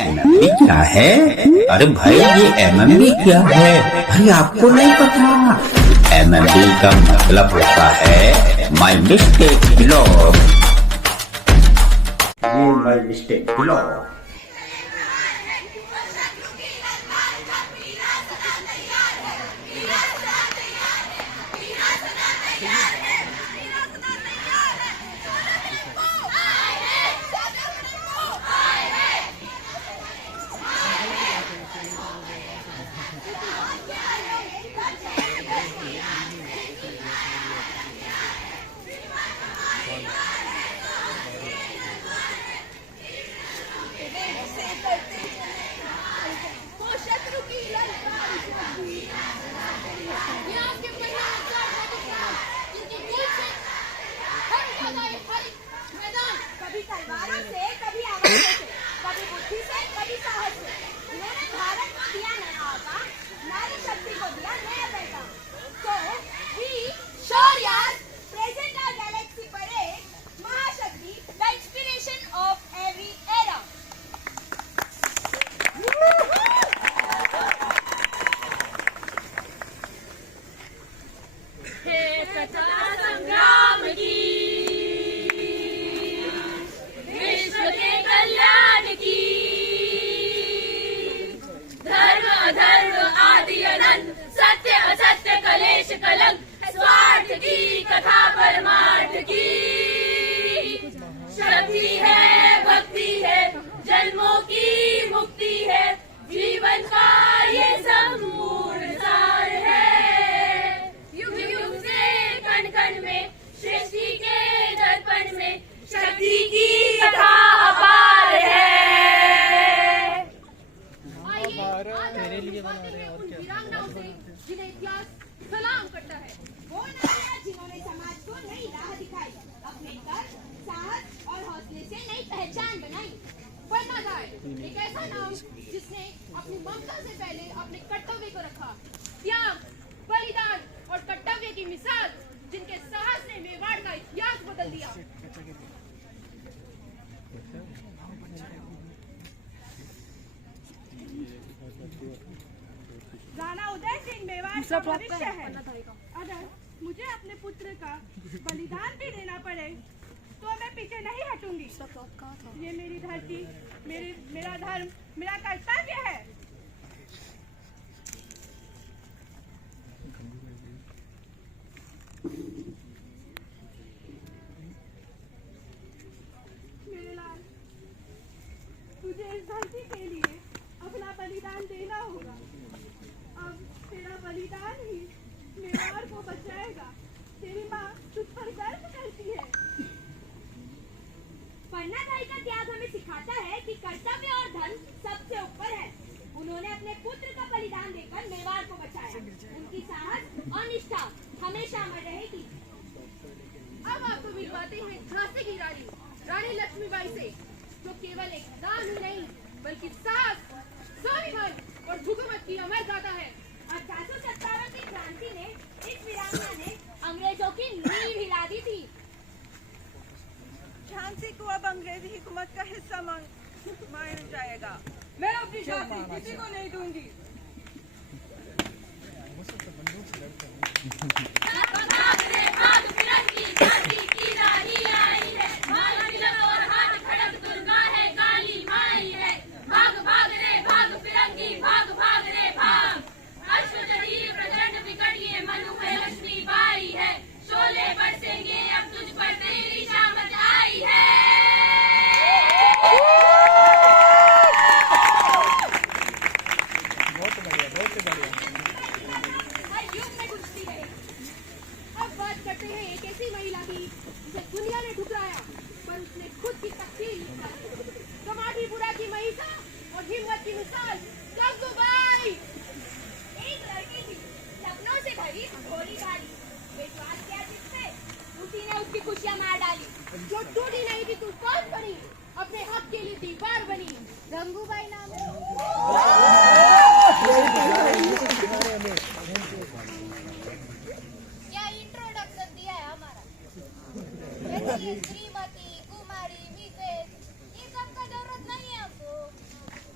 MMB क्या है? अरे भाई ये एमएमबी क्या है? अरे आपको नहीं पता? एमएमबी का मतलब होता है माई मिस्टेक ब्लॉग। ये माई मिस्टेक ब्लॉग। कभी तलवारों से, कभी आवाज़ों से, कभी बुद्धि से, कभी साहस से, इन्होंने भारत को दिया नया आका, नारी शक्ति को दिया नया पैगाम। So we Shaurya's present our galaxy parade, Mahashakti, the inspiration of every era. हे कथा संग्राम की, विश्व के कल्याण की, धर्म अधर्म आदि अनंत, सत्य असत्य कलेश कलंक, स्वार्थ की कथा परमार्थ की। शक्ति है, भक्ति है, जन्मों की मुक्ति है, जीवन का ये संपूर्ण सार है। युग युग से कण कण में, सृष्टि के दर्पण में, शक्ति की कथा अपार है। आइए आज हम बातें हैं उन वीरांगनाओं से जिन्हें इतिहास सलाम करता है। वो नारियां जिन्होंने समाज को नई राह दिखाई, अपने कर, साहस और हौसले से नई पहचान बनाई। वर्णाधार एक ऐसा नाम जिसने अपनी ममता से पहले अपने कर्तव्य को रखा। त्याग, बलिदान और कर्तव्य की मिसाल, जिनके साहस ने मेवाड़ का इतिहास बदल दिया। राणा उदय सिंह मेवाड़ का भविष्य है। अगर मुझे अपने पुत्र का बलिदान भी देना पड़े तो मैं पीछे नहीं हटूंगी। ये मेरी धरती, मेरा धर्म, मेरा कर्तव्य है। मेरे लाल, तुझे इस धरती के लिए अपना बलिदान देना होगा। अब तेरा बलिदान ही मेवाड़ को बचाएगा। तेरी माँ तुझ पर गर्व करती है। वर्णाधारी का त्याग हमें सिखाता है कि कर्तव्य और धर्म सबसे ऊपर है। उन्होंने अपने पुत्र का बलिदान देकर मेवाड़ को बचाया। उनकी साहस और निष्ठा हमेशा अमर रहेगी। अब आपको मिलवाते हैं झांसी की रानी, रानी लक्ष्मीबाई से, जो केवल एक नाम ही नहीं बल्कि साहस, स्वाभिमान और हुकूमत की अमर गाथा है। 1857 की क्रांति ने इस वीरांगना ने अंग्रेजों की नींव हिला दी थी। झांसी को अब अंग्रेजी हुकूमत का हिस्सा माना जाएगा। मैं अपनी झांसी किसी को नहीं दूंगी। जो टूटी नहीं थी तूफान बनी, अपने हक के लिए दीवार बनी। गंगूबाई नाम है। क्या इंट्रोडक्शन दिया है हमारा। श्रीमती कुमारी विजय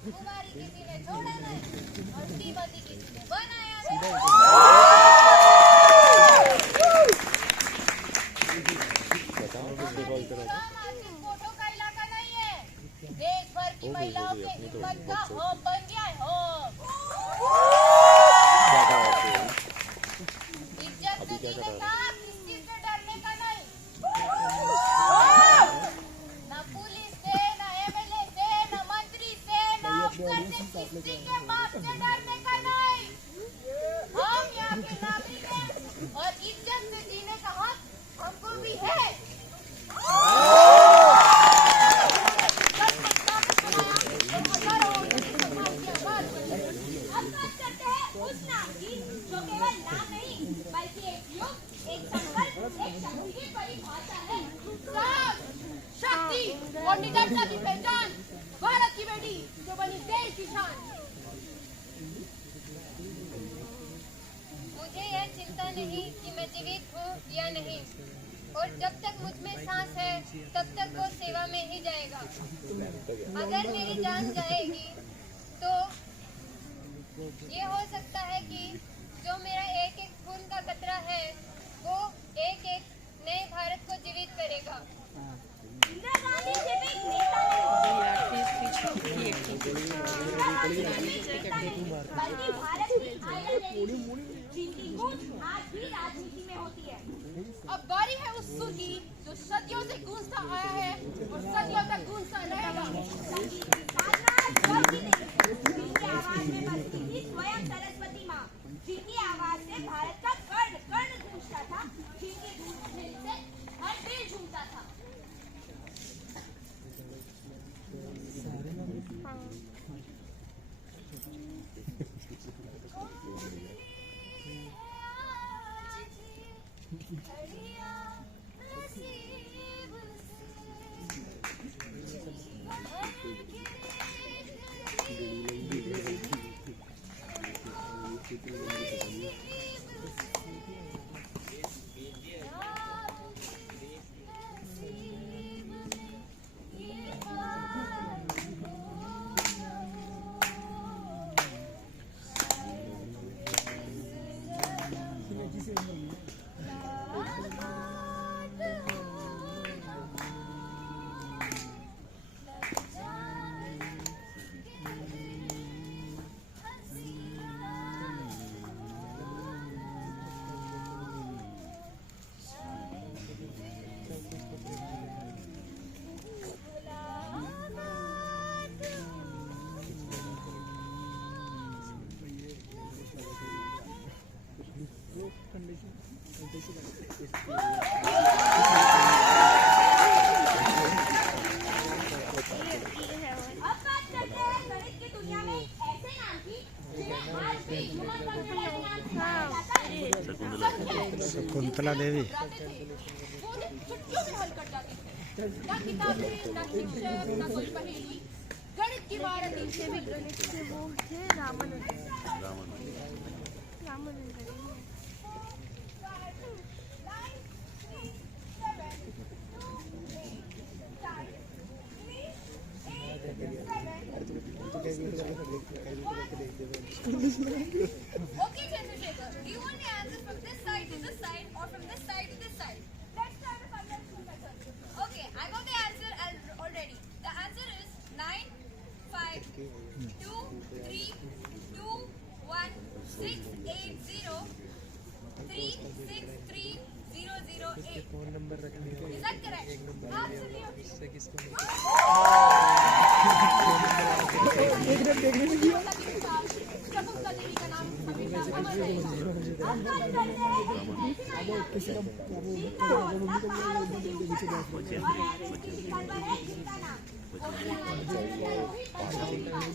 कुमारी किसी ने छोड़ा नहीं और श्रीमती किसी ने बनाया नहीं। फोटो का इलाका नहीं है, देश भर की महिलाओं के हिम्मत का होम बन गया है होम। इज्जत से जीने का, किस चीज से डरने का नहीं। न पुलिस से, न एमएलए से, न मंत्री से, न अफसर से, किसी के बाप से डरने का नहीं। हम यहाँ के नागरिक हैं और इज्जत से जीने का हक हमको भी है। अब बात करते हैं उस नाम की जो केवल नाम नहीं बल्कि एक युग, एक संकल्प, एक शक्ति की परिभाषा है। साहब, शक्ति और निडरता की पहचान, भारत की बेटी जो बनी देश की शान। मुझे यह चिंता नहीं कि मैं जीवित हूँ या नहीं, और जब तक मुझ में सांस है तब तक वो सेवा में ही जाएगा। अगर मेरी जान जाएगी तो ये हो सकता है कि जो मेरा एक एक खून का कतरा है वो एक एक नए भारत को जीवित करेगा। इंदिरा गांधी सिर्फ एक नेता नहीं, बल्कि भारत की आयरन लेडी जिनकी गूंज आज भी राजनीति में होती है। अब बारी है उस सुर की जो सदियों से गूंजता आया है और सदियों तक गूंजता रहेगा। संगीत की साधना और जिनकी आवाज में बसती थी स्वयं सरस्वती माँ, जिनकी आवाज से भारत का कर्ण कर्ण गूंजता था, जिनकी गूंज से हर दिल झूमता था। शकुंतला देवी वो दिन छुट्टियों में हल कर जाती थी। ना किताबें, ना शिक्षक, ना कोई पहेली, गणित की महारथी से भी गणित से वो थे Ramanujan. Okay, Chandrasekhar, do you want the answer from this side to this side or from this side to this side? Let's try the conventional method. Okay, I got the answer already. The answer is 9, 5, 2, 3, 2, 1, 6, 8, 0, 3, 6, 3, 0, 0, 8. Is that correct? Shakuntala Devi का नाम हमेशा अमर रहेगा।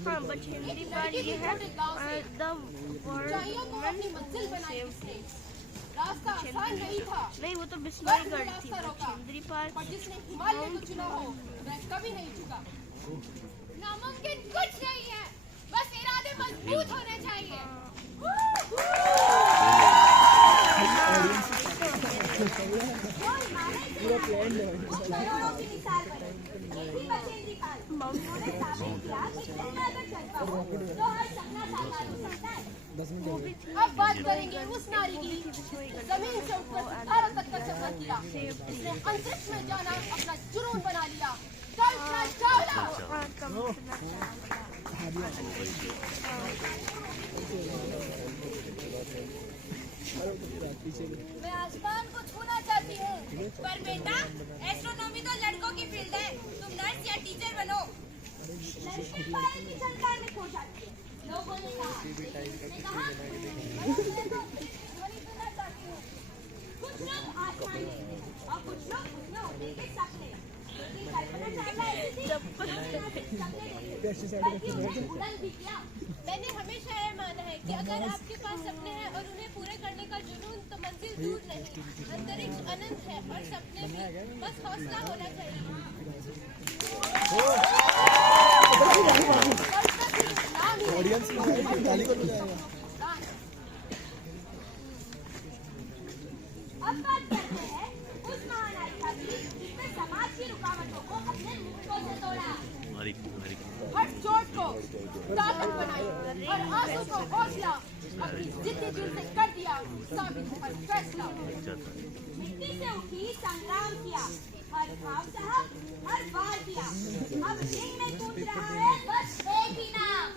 हाँ but Hindi बार ये है the रास्ता आसान नहीं था, नहीं वो तो बिस्मिलगढ़ थी हिंदी पार पर जिसने हिमालय को चुना हो वह कभी नहीं झुका। नामुमकिन कुछ नहीं है, बस इरादे मजबूत होने चाहिए। करोड़ों की मिसाल बने, एक ही बचेंद्री पाल उन्होंने साबित किया कि दिल में अगर जज्बा हो तो हर सपना साकार हो सकता है। अब बात करेंगे उस नारी की जमीन से उठकर सितारों तक का सफर किया, जिसने अंतरिक्ष में जाना अपना जुनून बना लिया। कल्पना चावला। मैं आसमान को छूना चाहती हूँ, पर बेटा एस्ट्रोनॉमी तो लड़कों की फील्ड है, तुम नर्स या टीचर बनो। लड़की पायल की झनकार में खो जाती है। लोगों ने कहा, मैं कहा, मैं तो ध्वनि सुनना चाहती हूँ। कुछ लोग आसमान देखते हैं और कुछ लोग उसमें होने के सपने। लेकिन कल्पना चावला ऐसी थी, जिन्होंने न सिर्फ सपने देखे, बल्कि उन्हें बुलंद भी किया। मैंने हमेशा यह माना है कि अगर आपके पास सपने हैं और उन्हें पूरे करने का जुनून, तो मंजिल दूर नहीं, अंतरिक्ष अनंत है और सपने भी, बस हौसला होना चाहिए। अब बात करते हैं उस महानायिका की जिसने समाज की रुकावटों को अपने मुक्कों से तोड़ा। हर चोट को ताकत बनाई और आंसू को हौसला, अपनी जिद्दी दिल से कर दिया साबित हर फैसला। मिट्टी से उठी संग्राम किया, हर घाव सहा, हर वार किया। अब रिंग में कूद रहा है बस एक ही नाम,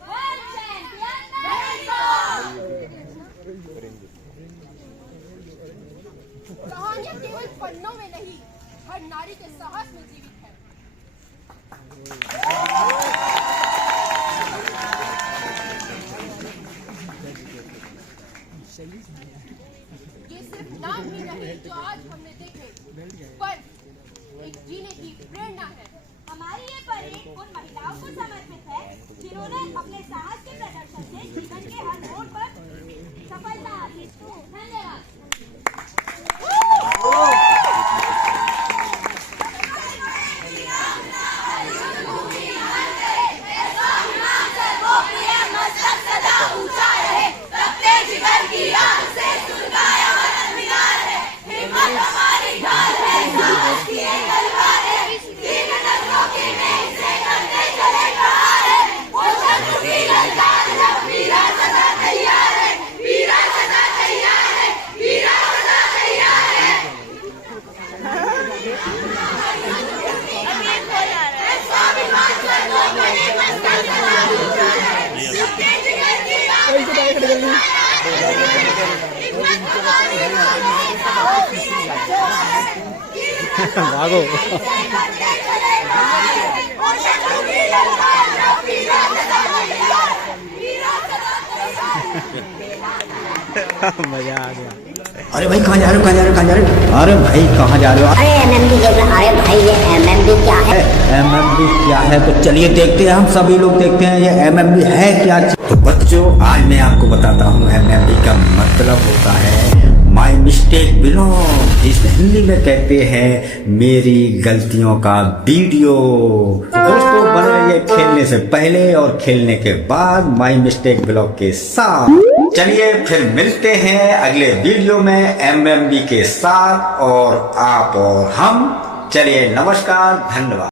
वर्ल्ड चैंपियन मेरिको। कहानियां केवल पन्नों में नहीं, हर नारी के साहस में जीवित है। ये सिर्फ नाम ही नहीं जो आज हमने देखे, पर एक जीने की प्रेरणा है। हमारी ये परेड उन महिलाओं को समर्पित है जिन्होंने अपने साहस के प्रदर्शन से जीवन के हर मोड़ पर सफलता हासिल की। धन्यवाद। भागो मजा आ गया। अरे भाई कहाँ जा रहे हो, कहाँ जा रहे हो, कहाँ जा रहे हो? अरे भाई कहाँ जा रहे हो? अरे एमएमबी देख रहा है भाई, ये एमएमबी क्या है? एमएमबी क्या है? तो चलिए देखते हैं, हम सभी लोग देखते हैं ये एमएमबी है क्या। तो बच्चों आज मैं आपको बताता हूँ एमएमबी का मतलब होता है माई मिस्टेक बिलोंग। इस हिंदी में कहते हैं मेरी गलतियों का वीडियो। दोस्तों बने रहिए खेलने से पहले और खेलने के बाद माई मिस्टेक ब्लॉग के साथ। चलिए फिर मिलते हैं अगले वीडियो में एमएमबी के साथ, और आप और हम। चलिए नमस्कार, धन्यवाद।